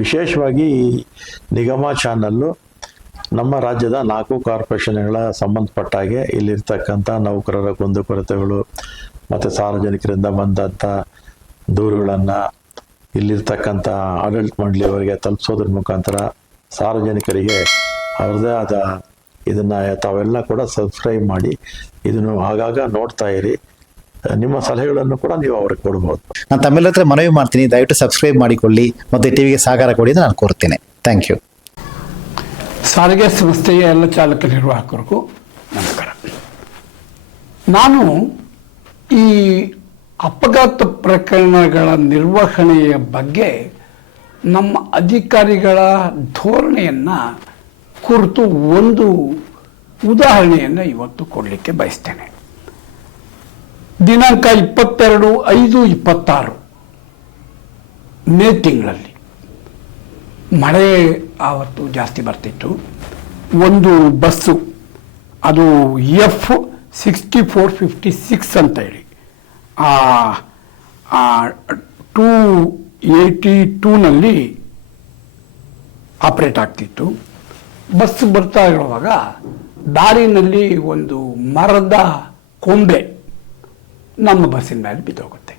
ವಿಶೇಷವಾಗಿ ಈ ನಿಗಮ ಚಾನಲ್ಲು ನಮ್ಮ ರಾಜ್ಯದ 4 ಕಾರ್ಪೊರೇಷನ್ಗಳ ಸಂಬಂಧಪಟ್ಟ ಹಾಗೆ ಇಲ್ಲಿರ್ತಕ್ಕಂಥ ನೌಕರರ ಕುಂದುಕೊರತೆಗಳು ಮತ್ತು ಸಾರ್ವಜನಿಕರಿಂದ ಬಂದಂಥ ದೂರುಗಳನ್ನು ಇಲ್ಲಿರ್ತಕ್ಕಂಥ ಆಡಳಿತ ಮಂಡಳಿಯವರಿಗೆ ತಲುಪಿಸೋದ್ರ ಮುಖಾಂತರ ಸಾರ್ವಜನಿಕರಿಗೆ ಅವ್ರದ್ದೇ ಆದ ಇದನ್ನು ತಾವೆಲ್ಲ ಕೂಡ ಸಬ್ಸ್ಕ್ರೈಬ್ ಮಾಡಿ ಇದನ್ನು ಆಗಾಗ ನೋಡ್ತಾ ಇರಿ. ನಿಮ್ಮ ಸಲಹೆಗಳನ್ನು ಕೂಡ ನೀವು ಅವ್ರಿಗೆ ಕೊಡ್ಬೋದು. ನಾನು ತಮ್ಮೆಲ್ಲ ಹತ್ರ ಮನವಿ ಮಾಡ್ತೀನಿ, ದಯವಿಟ್ಟು ಸಬ್ಸ್ಕ್ರೈಬ್ ಮಾಡಿಕೊಳ್ಳಿ ಮತ್ತು ಟಿವಿಗೆ ಸಹಕಾರ ಕೊಡಿ ಅಂತ ನಾನು ಕೋರ್ತೇನೆ. Thank you. ಸಾರಿಗೆ ಸಂಸ್ಥೆಯ ಎಲ್ಲ ಚಾಲಕ ನಿರ್ವಾಹಕರಿಗೂ ನಮಸ್ಕಾರ. ನಾನು ಈ ಅಪಘಾತ ಪ್ರಕರಣಗಳ ನಿರ್ವಹಣೆಯ ಬಗ್ಗೆ ನಮ್ಮ ಅಧಿಕಾರಿಗಳ ಧೋರಣೆಯನ್ನು ಕುರಿತು ಒಂದು ಉದಾಹರಣೆಯನ್ನು ಇವತ್ತು ಕೊಡಲಿಕ್ಕೆ ಬಯಸ್ತೇನೆ. ದಿನಾಂಕ 22/5/26 ಮೇ ತಿಂಗಳಲ್ಲಿ ಮಳೆ ಆವತ್ತು ಜಾಸ್ತಿ ಬರ್ತಿತ್ತು. ಒಂದು ಬಸ್ಸು, ಅದು F6456 ಅಂತ ಹೇಳಿ 282ನಲ್ಲಿ ಆಪ್ರೇಟ್ ಆಗ್ತಿತ್ತು. ಬಸ್ ಬರ್ತಾ ಇರುವಾಗ ದಾರಿನಲ್ಲಿ ಒಂದು ಮರದ ಕೊಂಬೆ ನಮ್ಮ ಬಸ್ಸಿನ ಮೇಲೆ ಬಿದ್ದೋಗುತ್ತೆ.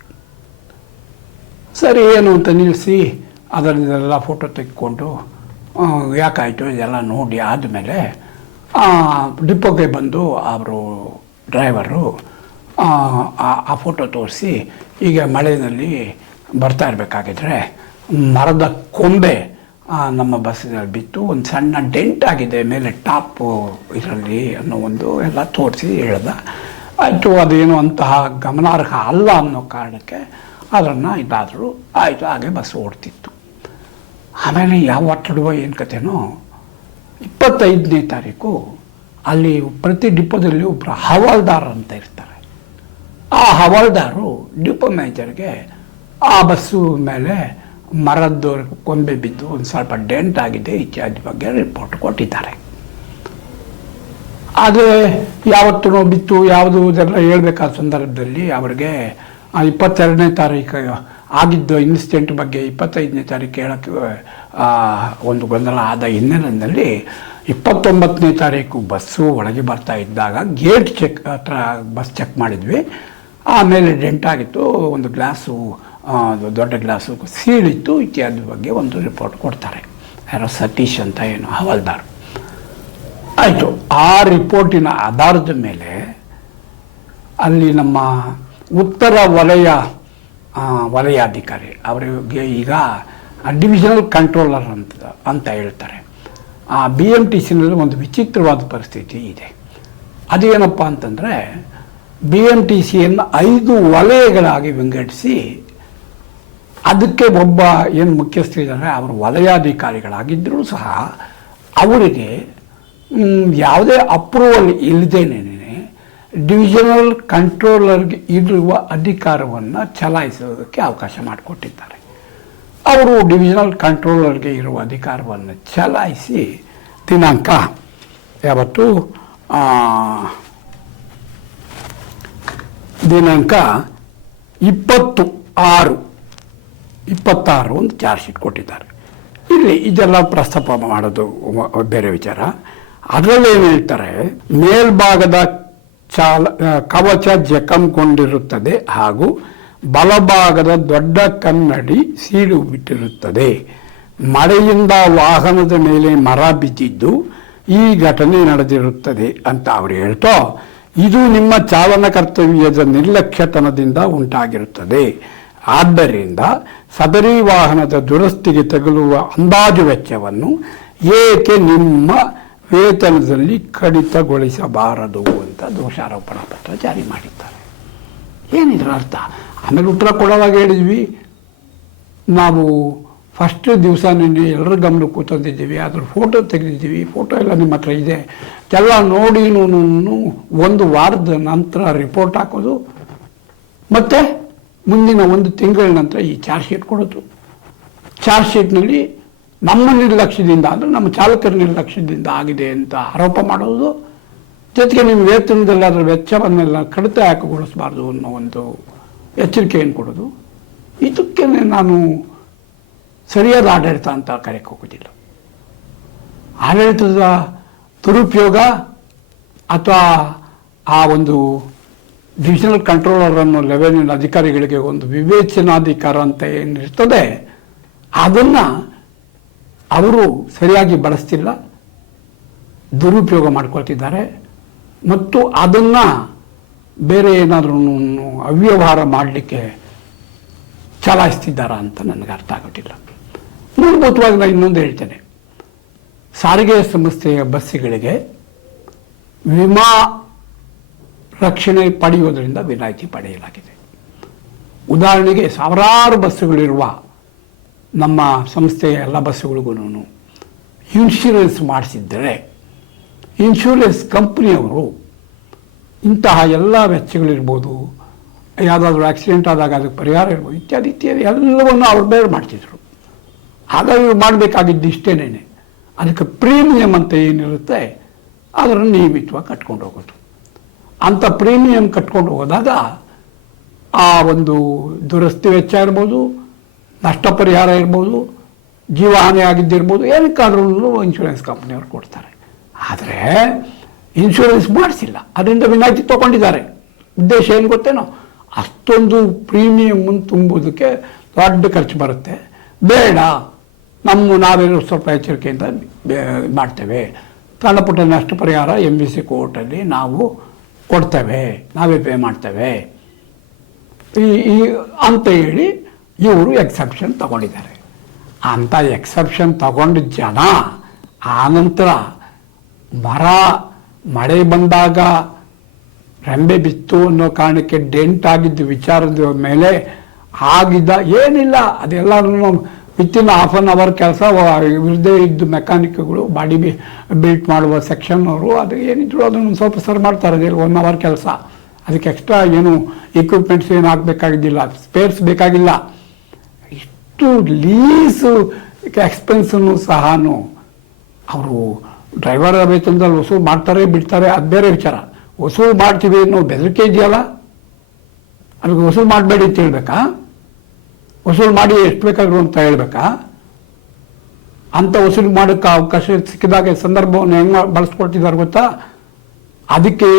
ಸರಿ ಏನು ಅಂತ ನಿಲ್ಲಿಸಿ ಅದರದ್ದೆಲ್ಲ ಫೋಟೋ ತೆಗೆದುಕೊಂಡು ಯಾಕಾಯಿತು ಇದೆಲ್ಲ ನೋಡಿ ಆದಮೇಲೆ ಡಿಪೋಗೆ ಬಂದು ಅವರು ಡ್ರೈವರು ಆ ಫೋಟೋ ತೋರಿಸಿ, ಈಗ ಮಳೆಯಲ್ಲಿ ಬರ್ತಾ ಇರಬೇಕಾಗಿದ್ರೆ ಮರದ ಕೊಂಬೆ ನಮ್ಮ ಬಸ್ಸಿನಲ್ಲಿ ಬಿತ್ತು, ಒಂದು ಸಣ್ಣ ಡೆಂಟ್ ಆಗಿದೆ ಮೇಲೆ ಟಾಪು ಇದರಲ್ಲಿ ಅನ್ನೋ ಒಂದು ಎಲ್ಲ ತೋರಿಸಿ ಹೇಳ್ದ. ಆಯಿತು, ಅದೇನು ಅಂತಹ ಗಮನಾರ್ಹ ಅಲ್ಲ ಅನ್ನೋ ಕಾರಣಕ್ಕೆ ಅದನ್ನು ಇದಾದರೂ ಆಯಿತು, ಹಾಗೆ ಬಸ್ ಓಡ್ತಿತ್ತು. ಆಮೇಲೆ ಯಾವ ಒತ್ತಡುವ ಏನು ಕಥೆನೋ 25ನೇ ತಾರೀಕು ಅಲ್ಲಿ ಪ್ರತಿ ಡಿಪೋದಲ್ಲಿ ಒಬ್ಬರು ಹವಾಲ್ದಾರ್ ಅಂತ ಇರ್ತಾರೆ. ಆ ಹವಾಲ್ದಾರು ಡಿಪೋ ಮ್ಯಾನೇಜರ್ಗೆ ಆ ಬಸ್ಸು ಮೇಲೆ ಮರದ್ದು ಕೊಂಬೆ ಬಿದ್ದು ಒಂದು ಸ್ವಲ್ಪ ಡೆಂಟ್ ಆಗಿದೆ ಇತ್ಯಾದಿ ಬಗ್ಗೆ ರಿಪೋರ್ಟ್ ಕೊಟ್ಟಿದ್ದಾರೆ. ಆದರೆ ಯಾವತ್ತೂ ಬಿತ್ತು ಯಾವುದು ಇದೆಲ್ಲ ಹೇಳ್ಬೇಕಾದ ಸಂದರ್ಭದಲ್ಲಿ ಅವರಿಗೆ 22ನೇ ತಾರೀಕು ಆಗಿದ್ದು ಇನ್ಸಿಡೆಂಟ್ ಬಗ್ಗೆ 25ನೇ ತಾರೀಕು ಹೇಳೋಕ್ಕೆ ಒಂದು ಗೊಂದಲ ಆದ ಹಿನ್ನೆಲೆಯಲ್ಲಿ 29ನೇ ತಾರೀಕು ಬಸ್ಸು ಒಳಗೆ ಬರ್ತಾ ಇದ್ದಾಗ ಗೇಟ್ ಚೆಕ್ ಹತ್ರ ಬಸ್ ಚೆಕ್ ಮಾಡಿದ್ವಿ. ಆಮೇಲೆ ಡೆಂಟ್ ಆಗಿತ್ತು, ಒಂದು ಗ್ಲಾಸು ದೊಡ್ಡ ಗ್ಲಾಸು ಸೀಳಿತ್ತು ಇತ್ಯಾದಿ ಬಗ್ಗೆ ಒಂದು ರಿಪೋರ್ಟ್ ಕೊಡ್ತಾರೆ. ಯಾರೋ ಸತೀಶ್ ಅಂತ ಏನು ಹವಾಲ್ದಾರ್. ಆಯಿತು, ಆ ರಿಪೋರ್ಟಿನ ಆಧಾರದ ಮೇಲೆ ಅಲ್ಲಿ ನಮ್ಮ ಉತ್ತರ ವಲಯಾಧಿಕಾರಿ ಅವರಿಗೆ ಈಗ ಡಿವಿಷನಲ್ ಕಂಟ್ರೋಲರ್ ಅಂತ ಹೇಳ್ತಾರೆ. ಆ BMTCನಲ್ಲಿ ಒಂದು ವಿಚಿತ್ರವಾದ ಪರಿಸ್ಥಿತಿ ಇದೆ. ಅದೇನಪ್ಪ ಅಂತಂದರೆ BMTCಯನ್ನು 5 ವಲಯಗಳಾಗಿ ವಿಂಗಡಿಸಿ ಅದಕ್ಕೆ ಒಬ್ಬ ಏನು ಮುಖ್ಯಸ್ಥರಿದ್ದಾರೆ ಅವರು ವಲಯಾಧಿಕಾರಿಗಳಾಗಿದ್ದರೂ ಸಹ ಅವರಿಗೆ ಯಾವುದೇ ಅಪ್ರೂವಲ್ ಇಲ್ಲದೇನೆ ಡಿವಿಷನಲ್ ಕಂಟ್ರೋಲರ್ಗೆ ಇರುವ ಅಧಿಕಾರವನ್ನು ಚಲಾಯಿಸೋದಕ್ಕೆ ಅವಕಾಶ ಮಾಡಿಕೊಟ್ಟಿದ್ದಾರೆ. ಅವರು ಡಿವಿಷನಲ್ ಕಂಟ್ರೋಲರ್ಗೆ ಇರುವ ಅಧಿಕಾರವನ್ನು ಚಲಾಯಿಸಿ ದಿನಾಂಕ ಯಾವತ್ತು ದಿನಾಂಕ 26 ಒಂದು ಚಾರ್ಜ್ ಶೀಟ್ ಕೊಟ್ಟಿದ್ದಾರೆ. ಇಲ್ಲಿ ಇದೆಲ್ಲ ಪ್ರಸ್ತಾಪ ಮಾಡೋದು ಬೇರೆ ವಿಚಾರ. ಅದರಲ್ಲಿ ಏನು ಹೇಳ್ತಾರೆ, ಮೇಲ್ಭಾಗದ ಕವಚ ಜಖಂಗೊಂಡಿರುತ್ತದೆ ಹಾಗೂ ಬಲಭಾಗದ ದೊಡ್ಡ ಕನ್ನಡಿ ಸೀಳು ಬಿಟ್ಟಿರುತ್ತದೆ. ಮಳೆಯಿಂದ ವಾಹನದ ಮೇಲೆ ಮರ ಬಿದ್ದಿದ್ದು ಈ ಘಟನೆ ನಡೆದಿರುತ್ತದೆ ಅಂತ ಅವರು ಹೇಳ್ತೋ, ಇದು ನಿಮ್ಮ ಚಾಲನ ಕರ್ತವ್ಯದ ನಿರ್ಲಕ್ಷ್ಯತನದಿಂದ ಉಂಟಾಗಿರುತ್ತದೆ. ಆದ್ದರಿಂದ ಸದರಿ ವಾಹನದ ದುರಸ್ತಿಗೆ ತಗುಲುವ ಅಂದಾಜು ವೆಚ್ಚವನ್ನು ಏಕೆ ನಿಮ್ಮ ವೇತನದಲ್ಲಿ ಕಡಿತಗೊಳಿಸಬಾರದು ಅಂತ ದೋಷಾರೋಪಣಾ ಪತ್ರ ಜಾರಿ ಮಾಡಿದ್ದಾರೆ. ಏನಿದ್ರ ಅರ್ಥ? ಆಮೇಲೆ ಉತ್ತರ ಕೊಡುವಾಗ ಹೇಳಿದ್ವಿ, ನಾವು ಫಸ್ಟ್ ದಿವಸ ನಿನ್ನೆ ಎಲ್ಲರ ಗಮನಕ್ಕೂ ತಂದಿದ್ದೀವಿ, ಅದ್ರ ಫೋಟೋ ತೆಗೆದಿದ್ದೀವಿ, ಫೋಟೋ ಎಲ್ಲ ನಿಮ್ಮ ಹತ್ರ ಇದೆ, ಎಲ್ಲ ನೋಡಿ ಒಂದು ವಾರದ ನಂತರ ರಿಪೋರ್ಟ್ ಹಾಕೋದು, ಮತ್ತು ಮುಂದಿನ 1 ತಿಂಗಳ ನಂತರ ಈ ಚಾರ್ಜ್ ಶೀಟ್ ಕೊಡೋದು. ಚಾರ್ಜ್ ಶೀಟ್ನಲ್ಲಿ ನಮ್ಮ ನಿರ್ಲಕ್ಷ್ಯದಿಂದ ಅಂದರೆ ನಮ್ಮ ಚಾಲಕರ ನಿರ್ಲಕ್ಷ್ಯದಿಂದ ಆಗಿದೆ ಅಂತ ಆರೋಪ ಮಾಡೋದು, ಜೊತೆಗೆ ನಿಮ್ಮ ವೇತನದಲ್ಲಿ ಅದರ ವೆಚ್ಚವನ್ನೆಲ್ಲ ಕಡಿತ ಹಾಕಿಗೊಳಿಸಬಾರ್ದು ಅನ್ನೋ ಒಂದು ಎಚ್ಚರಿಕೆಯನ್ನು ಕೊಡೋದು. ಇದಕ್ಕೆ ನಾನು ಸರಿಯಾದ ಆಡಳಿತ ಅಂತ ಕರೆಯಕ್ಕೆ ಹೋಗೋದಿಲ್ಲ. ಆಡಳಿತದ ದುರುಪಯೋಗ ಅಥವಾ ಆ ಒಂದು ಡಿವಿಷನಲ್ ಕಂಟ್ರೋಲರ್ ಅನ್ನೋ ಲೆವೆಲಿನ ಅಧಿಕಾರಿಗಳಿಗೆ ಒಂದು ವಿವೇಚನಾಧಿಕಾರ ಅಂತ ಏನಿರ್ತದೆ ಅದನ್ನು ಅವರು ಸರಿಯಾಗಿ ಬಳಸ್ತಿಲ್ಲ, ದುರುಪಯೋಗ ಮಾಡ್ಕೊಳ್ತಿದ್ದಾರೆ ಮತ್ತು ಅದನ್ನು ಬೇರೆ ಏನಾದರೂ ಅವ್ಯವಹಾರ ಮಾಡಲಿಕ್ಕೆ ಚಲಾಯಿಸ್ತಿದ್ದಾರಾ ಅಂತ ನನಗೆ ಅರ್ಥ ಆಗೋದಿಲ್ಲ. ಮೂಲಭೂತವಾಗಿ ನಾನು ಇನ್ನೊಂದು ಹೇಳ್ತೇನೆ, ಸಾರಿಗೆ ಸಂಸ್ಥೆಯ ಬಸ್ಸುಗಳಿಗೆ ವಿಮಾ ರಕ್ಷಣೆ ಪಡೆಯುವುದರಿಂದ ವಿನಾಯಿತಿ ಪಡೆಯಲಾಗಿದೆ. ಉದಾಹರಣೆಗೆ ಸಾವಿರಾರು ಬಸ್ಸುಗಳಿರುವ ನಮ್ಮ ಸಂಸ್ಥೆಯ ಎಲ್ಲ ಬಸ್ಸುಗಳಿಗೂ ಇನ್ಶೂರೆನ್ಸ್ ಮಾಡಿಸಿದ್ದರೆ ಇನ್ಶೂರೆನ್ಸ್ ಕಂಪ್ನಿಯವರು ಇಂತಹ ಎಲ್ಲ ವೆಚ್ಚಗಳಿರ್ಬೋದು, ಯಾವುದಾದ್ರೂ ಆಕ್ಸಿಡೆಂಟ್ ಆದಾಗ ಅದಕ್ಕೆ ಪರಿಹಾರ ಇರ್ಬೋದು, ಇತ್ಯಾದಿ ಇತ್ಯಾದಿ ಎಲ್ಲವನ್ನು ಅವ್ರು ಬೇರೆ ಮಾಡ್ತಿದ್ರು. ಹಾಗಾಗಿ ಮಾಡಬೇಕಾಗಿದ್ದು ಇಷ್ಟೇನೆ, ಅದಕ್ಕೆ ಪ್ರೀಮಿಯಂ ಅಂತ ಏನಿರುತ್ತೆ ಅದನ್ನು ನಿಯಮಿತವಾಗಿ ಕಟ್ಕೊಂಡು ಹೋಗೋದು. ಅಂಥ ಪ್ರೀಮಿಯಂ ಕಟ್ಕೊಂಡು ಹೋದಾಗ ಆ ಒಂದು ದುರಸ್ತಿ ವೆಚ್ಚ ಇರ್ಬೋದು, ನಷ್ಟ ಪರಿಹಾರ ಇರ್ಬೋದು, ಜೀವಹಾನಿ ಆಗಿದ್ದಿರ್ಬೋದು, ಏನಕ್ಕಾದ್ರೂ ಇನ್ಶೂರೆನ್ಸ್ ಕಂಪ್ನಿಯವರು ಕೊಡ್ತಾರೆ. ಆದರೆ ಇನ್ಶೂರೆನ್ಸ್ ಮಾಡಿಸಿಲ್ಲ, ಅದರಿಂದ ವಿನಾಯಿತಿ ತೊಗೊಂಡಿದ್ದಾರೆ. ಉದ್ದೇಶ ಏನು ಗೊತ್ತೇನೋ, ಅಷ್ಟೊಂದು ಪ್ರೀಮಿಯಮ್ಮನ್ನು ತುಂಬುವುದಕ್ಕೆ ದೊಡ್ಡ ಖರ್ಚು ಬರುತ್ತೆ, ಬೇಡ ನಾವೇನು ಸ್ವಲ್ಪ ಎಚ್ಚರಿಕೆಯಿಂದ ಮಾಡ್ತೇವೆ, ಸಣ್ಣ ಪುಟ್ಟ ನಷ್ಟ ಪರಿಹಾರ MVC ಕೋರ್ಟಲ್ಲಿ ನಾವು ಕೊಡ್ತೇವೆ, ನಾವೇ ಪೇ ಮಾಡ್ತೇವೆ ಈ ಅಂತ ಹೇಳಿ ಇವರು ಎಕ್ಸೆಪ್ಷನ್ ತಗೊಂಡಿದ್ದಾರೆ. ಅಂಥ ಎಕ್ಸೆಪ್ಷನ್ ತಗೊಂಡಿದ್ದ ಜನ ಆನಂತರ ಮಳೆ ಬಂದಾಗ ರೆಂಬೆ ಬಿತ್ತು ಅನ್ನೋ ಕಾರಣಕ್ಕೆ ಡೆಂಟ್ ಆಗಿದ್ದ ವಿಚಾರದ ಮೇಲೆ ಆಗಿದ್ದ ಏನಿಲ್ಲ, ಅದೆಲ್ಲರೂ ವಿತಿನ್ ಹಾಫ್ ಆನ್ ಅವರ್ ಕೆಲಸ ಇರದೇ ಇದ್ದು ಮೆಕ್ಯಾನಿಕ್ಗಳು ಬಾಡಿ ಬಿಲ್ಟ್ ಮಾಡುವ ಸೆಕ್ಷನ್ ಅವರು ಅದು ಏನಿದ್ರು ಅದನ್ನು ಸ್ವಲ್ಪ ಸರಿ ಮಾಡ್ತಾರೆ. ಅದೇ 1 ಅವರ್ ಕೆಲಸ, ಅದಕ್ಕೆ ಎಕ್ಸ್ಟ್ರಾ ಏನು ಇಕ್ವಿಪ್ಮೆಂಟ್ಸ್ ಏನು ಹಾಕಬೇಕಾಗಿದ್ದಿಲ್ಲ, ಸ್ಪೇರ್ಸ್ ಬೇಕಾಗಿಲ್ಲ. ಇಷ್ಟು ಲೀಸು ಎಕ್ಸ್ಪೆನ್ಸನ್ನು ಸಹ ಅವರು ಡ್ರೈವರ್ ವೇತನದಲ್ಲಿ ವಸೂಲು ಮಾಡ್ತಾರೆ ಬಿಡ್ತಾರೆ, ಅದು ಬೇರೆ ವಿಚಾರ. ವಸೂಲು ಮಾಡ್ತೀವಿ ಅನ್ನೋ ಬೆದರಿಕೆ ಇದೆಯಲ್ಲ, ಅದಕ್ಕೆ ವಸೂಲು ಮಾಡಬೇಡಿ ಅಂತ ಹೇಳ್ಬೇಕಾ? ವಸೂಲು ಮಾಡಿ ಎಷ್ಟು ಬೇಕಾದ್ರು ಅಂತ ಹೇಳ್ಬೇಕಾ? ಅಂಥ ವಸೂಲು ಮಾಡೋಕ್ಕೆ ಅವಕಾಶ ಸಿಕ್ಕಿದಾಗ ಸಂದರ್ಭವನ್ನು ಹೆಂಗೆ ಬಳಸ್ಕೊಳ್ತಿದ್ದಾರೆ ಗೊತ್ತಾ? ಅದಕ್ಕೆ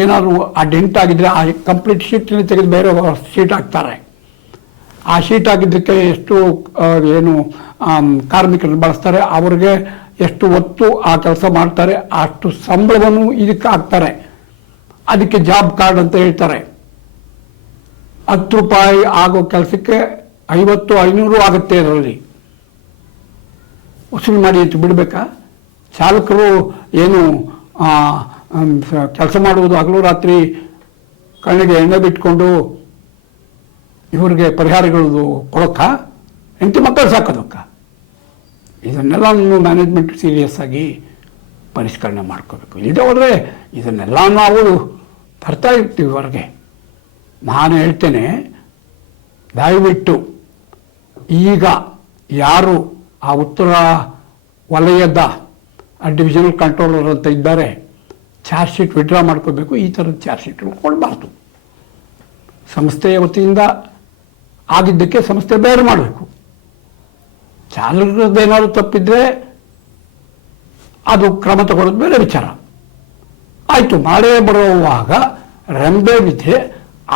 ಏನಾದ್ರು ಆ ಡೆಂಟ್ ಆಗಿದ್ರೆ ಆ ಕಂಪ್ಲೀಟ್ ಶೀಟ್ನ ತೆಗೆದು ಬೇರೆ ಶೀಟ್ ಹಾಕ್ತಾರೆ. ಆ ಶೀಟ್ ಆಗಿದ್ದಕ್ಕೆ ಎಷ್ಟು ಏನು ಕಾರ್ಮಿಕರನ್ನು ಬಳಸ್ತಾರೆ, ಅವ್ರಿಗೆ ಎಷ್ಟು ಹೊತ್ತು ಆ ಕೆಲಸ ಮಾಡ್ತಾರೆ ಅಷ್ಟು ಸಂಬಳವನ್ನು ಇದಕ್ಕೆ ಹಾಕ್ತಾರೆ. ಅದಕ್ಕೆ ಜಾಬ್ ಕಾರ್ಡ್ ಅಂತ ಹೇಳ್ತಾರೆ. 10 ರೂಪಾಯಿ ಆಗೋ ಕೆಲಸಕ್ಕೆ 50-500 ಆಗುತ್ತೆ. ಅದರಲ್ಲಿ ವಸೂಲು ಮಾಡಿ ಅಂತ ಬಿಡಬೇಕಾ? ಚಾಲಕರು ಏನು ಕೆಲಸ ಮಾಡುವುದು ಹಗಲು ರಾತ್ರಿ ಕಣ್ಣಿಗೆ ಎಣ್ಣೆ ಬಿಟ್ಕೊಂಡು ಇವ್ರಿಗೆ ಪರಿಹಾರಗಳು ಕೊಡೋಕ್ಕ? ಹೆಂಡತಿ ಮಕ್ಕಳು ಸಾಕೋದಕ್ಕ? ಇದನ್ನೆಲ್ಲ ಮ್ಯಾನೇಜ್ಮೆಂಟ್ ಸೀರಿಯಸ್ ಆಗಿ ಪರಿಷ್ಕರಣೆ ಮಾಡ್ಕೋಬೇಕು. ಇಲ್ಲದೆ ಹೋದರೆ ಇದನ್ನೆಲ್ಲ ನಾವು ತರ್ತಾ ಇರ್ತೀವಿ ಹೊರಗೆ. ನಾನು ಹೇಳ್ತೇನೆ, ದಯವಿಟ್ಟು ಈಗ ಯಾರು ಆ ಉತ್ತರ ವಲಯದ ಡಿವಿಷನಲ್ ಕಂಟ್ರೋಲರ್ ಅಂತ ಇದ್ದಾರೆ, ಚಾರ್ಜ್ ಶೀಟ್ ವಿಡ್ರಾ ಮಾಡ್ಕೋಬೇಕು. ಈ ಥರದ ಚಾರ್ಜ್ ಶೀಟ್ಗಳು ಕೊಡಬಾರ್ದು. ಸಂಸ್ಥೆಯ ವತಿಯಿಂದ ಆಗಿದ್ದಕ್ಕೆ ಸಂಸ್ಥೆ ಬೇರೆ ಮಾಡಬೇಕು. ಚಾಲಕರದ್ದೇನಾದ್ರು ತಪ್ಪಿದ್ರೆ ಅದು ಕ್ರಮ ತಗೊಳ್ಳೋದು ಬೇರೆ ವಿಚಾರ. ಆಯಿತು, ಮಳೆ ಬರುವಾಗ ರೆಂಬೆ ಬಿದ್ದರೆ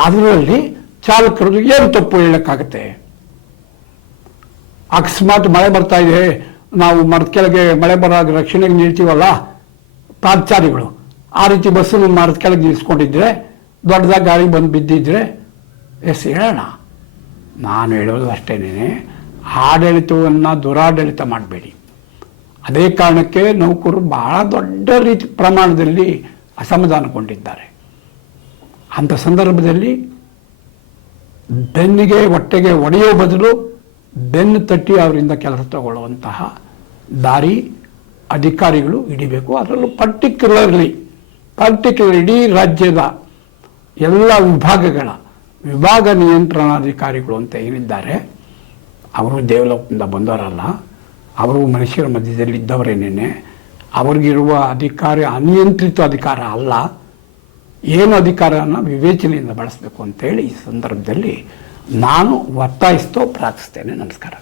ಅದರಲ್ಲಿ ಚಾಲಕರದ್ದು ಏನು ತಪ್ಪು ಹೇಳಕ್ಕಾಗತ್ತೆ? ಅಕಸ್ಮಾತ್ ಮಳೆ ಬರ್ತಾ ಇದೆ, ನಾವು ಮರದ ಕೆಳಗೆ ಮಳೆ ಬರೋವಾಗ ರಕ್ಷಣೆಗೆ ನಿಲ್ತೀವಲ್ಲ ಪಾದಚಾರಿಗಳು, ಆ ರೀತಿ ಬಸ್ಸನ್ನು ಮರದ ಕೆಳಗೆ ನಿಲ್ಲಿಸ್ಕೊಂಡಿದ್ರೆ, ದೊಡ್ಡದಾಗಿ ಗಾಳಿ ಬಂದು ಬಿದ್ದಿದ್ರೆ ಹೇಳೋಣ. ನಾನು ಹೇಳೋದು ಅಷ್ಟೇನೆ, ಆಡಳಿತವನ್ನು ದುರಾಡಳಿತ ಮಾಡಬೇಡಿ. ಅದೇ ಕಾರಣಕ್ಕೆ ನೌಕರರು ಬಹಳ ದೊಡ್ಡ ರೀತಿ ಪ್ರಮಾಣದಲ್ಲಿ ಅಸಮಾಧಾನಗೊಂಡಿದ್ದಾರೆ. ಅಂಥ ಸಂದರ್ಭದಲ್ಲಿ ಬೆನ್ನಿಗೆ ಹೊಟ್ಟೆಗೆ ಒಡೆಯೋ ಬದಲು ಬೆನ್ನು ತಟ್ಟಿ ಅವರಿಂದ ಕೆಲಸ ತಗೊಳ್ಳುವಂತಹ ದಾರಿ ಅಧಿಕಾರಿಗಳು ಹಿಡಿಬೇಕು. ಅದರಲ್ಲೂ ಪರ್ಟಿಕ್ಯುಲರ್ ಇಡೀ ರಾಜ್ಯದ ಎಲ್ಲ ವಿಭಾಗಗಳ ವಿಭಾಗ ನಿಯಂತ್ರಣಾಧಿಕಾರಿಗಳು ಅಂತ ಏನಿದ್ದಾರೆ, ಅವರು ದೇವಲೋಕದಿಂದ ಬಂದವರಲ್ಲ, ಅವರು ಮನುಷ್ಯರ ಮಧ್ಯದಲ್ಲಿ ಇದ್ದವರೇನೇನೆ. ಅವ್ರಿಗಿರುವ ಅಧಿಕಾರ ಅನಿಯಂತ್ರಿತ ಅಧಿಕಾರ ಅಲ್ಲ, ಏನು ಅಧಿಕಾರನ ವಿವೇಚನೆಯಿಂದ ಬಳಸಬೇಕು ಅಂತೇಳಿ ಈ ಸಂದರ್ಭದಲ್ಲಿ ನಾನು ಒತ್ತಾಯಿಸ್ತೋ ಪ್ರಾರ್ಥಿಸ್ತೇನೆ. ನಮಸ್ಕಾರ.